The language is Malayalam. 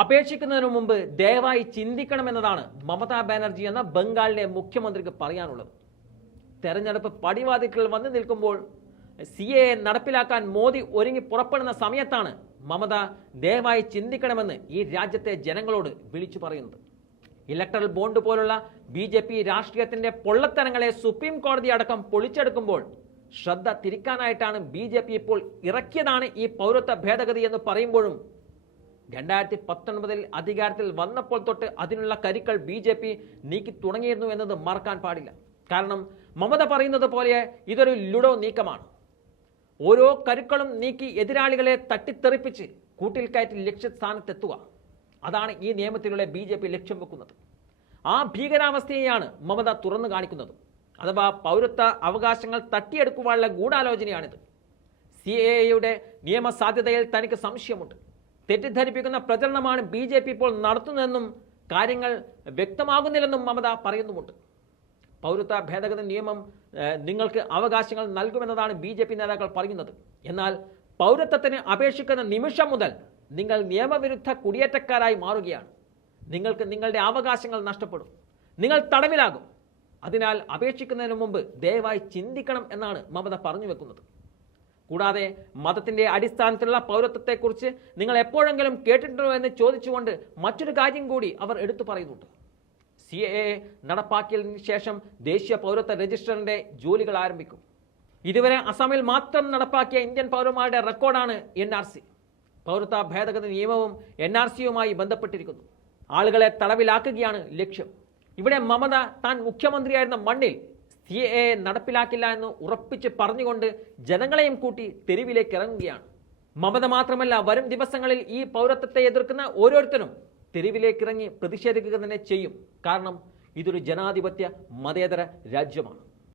അപേക്ഷിക്കുന്നതിന് മുമ്പ് ദയവായി ചിന്തിക്കണമെന്നതാണ് മമതാ ബാനർജി എന്ന ബംഗാളിലെ മുഖ്യമന്ത്രിക്ക് പറയാനുള്ളത്. തെരഞ്ഞെടുപ്പ് പടിവാതിൽക്കൽ വന്നു നിൽക്കുമ്പോൾ CAA നടപ്പിലാക്കാൻ മോദി ഒരുങ്ങി പുറപ്പെടുന്ന സമയത്താണ് മമത ദയവായി ചിന്തിക്കണമെന്ന് ഈ രാജ്യത്തെ ജനങ്ങളോട് വിളിച്ചു പറയുന്നത്. ഇലക്ടറൽ ബോണ്ട് പോലുള്ള BJP രാഷ്ട്രീയത്തിന്റെ പൊള്ളത്തരങ്ങളെ സുപ്രീം കോടതി അടക്കം പൊളിച്ചെടുക്കുമ്പോൾ ശ്രദ്ധ തിരിക്കാനായിട്ടാണ് BJP ഇപ്പോൾ ഇറക്കിയതാണ് ഈ പൗരത്വ ഭേദഗതി എന്ന് പറയുമ്പോഴും 2019 അധികാരത്തിൽ വന്നപ്പോൾ തൊട്ട് അതിനുള്ള കരുക്കൾ BJP നീക്കി തുടങ്ങിയിരുന്നു എന്നത് മറക്കാൻ പാടില്ല. കാരണം മമത പറയുന്നത് പോലെ ഇതൊരു ലുഡോ നീക്കമാണ്. ഓരോ കരുക്കളും നീക്കി എതിരാളികളെ തട്ടിത്തെറിപ്പിച്ച് കൂട്ടിൽ കയറ്റി ലക്ഷ്യസ്ഥാനത്തെത്തുക. അതാണ് ഈ നിയമത്തിലൂടെ BJP ലക്ഷ്യം വെക്കുന്നത്. ആ ഭീകരാവസ്ഥയെയാണ് മമത തുറന്നു കാണിക്കുന്നത്. അഥവാ പൗരത്വ അവകാശങ്ങൾ തട്ടിയെടുക്കുവാനുള്ള ഗൂഢാലോചനയാണിത്. CAA നിയമസാധ്യതയിൽ തനിക്ക് സംശയമുണ്ട്. തെറ്റിദ്ധരിപ്പിക്കുന്ന പ്രചരണമാണ് BJP ഇപ്പോൾ നടത്തുന്നതെന്നും കാര്യങ്ങൾ വ്യക്തമാകുന്നില്ലെന്നും മമത പറയുന്നുമുണ്ട്. പൗരത്വ ഭേദഗതി നിയമം നിങ്ങൾക്ക് അവകാശങ്ങൾ നൽകുമെന്നതാണ് BJP നേതാക്കൾ പറയുന്നത്. എന്നാൽ പൗരത്വത്തിന് അപേക്ഷിക്കുന്ന നിമിഷം മുതൽ നിങ്ങൾ നിയമവിരുദ്ധ കുടിയേറ്റക്കാരായി മാറുകയാണ്. നിങ്ങൾക്ക് നിങ്ങളുടെ അവകാശങ്ങൾ നഷ്ടപ്പെടും, നിങ്ങൾ തടവിലാകും. അതിനാൽ അപേക്ഷിക്കുന്നതിന് മുമ്പ് ദയവായി ചിന്തിക്കണം എന്നാണ് മമത പറഞ്ഞു വെക്കുന്നത്. കൂടാതെ മതത്തിന്റെ അടിസ്ഥാനത്തിലുള്ള പൗരത്വത്തെക്കുറിച്ച് നിങ്ങൾ എപ്പോഴെങ്കിലും കേട്ടിട്ടുണ്ടോ എന്ന് ചോദിച്ചുകൊണ്ട് മറ്റൊരു കാര്യം കൂടി അവർ എടുത്തു പറയുന്നുണ്ട്. CAA നടപ്പാക്കിയതിനു ശേഷം ദേശീയ പൗരത്വ രജിസ്റ്ററിന്റെ ജോലികൾ ആരംഭിക്കും. ഇതുവരെ അസമിൽ മാത്രം നടപ്പാക്കിയ ഇന്ത്യൻ പൗരന്മാരുടെ റെക്കോർഡാണ് NRC. പൗരത്വ ഭേദഗതി നിയമവും NRCയുമായി ബന്ധപ്പെട്ടിരിക്കുന്നു. ആളുകളെ തടവിലാക്കുകയാണ് ലക്ഷ്യം. ഇവിടെ മമത താൻ മുഖ്യമന്ത്രിയായിരുന്ന മണ്ണിൽ CAA നടപ്പിലാക്കില്ല എന്ന് ഉറപ്പിച്ച് പറഞ്ഞുകൊണ്ട് ജനങ്ങളെയും കൂട്ടി തെരുവിലേക്ക് ഇറങ്ങുകയാണ്. മമത മാത്രമല്ല, വരും ദിവസങ്ങളിൽ ഈ പൗരത്വത്തെ എതിർക്കുന്ന ഓരോരുത്തരും തെരുവിലേക്ക് ഇറങ്ങി പ്രതിഷേധിക്കുക തന്നെ ചെയ്യും. കാരണം ഇതൊരു ജനാധിപത്യ മതേതര രാജ്യമാണ്.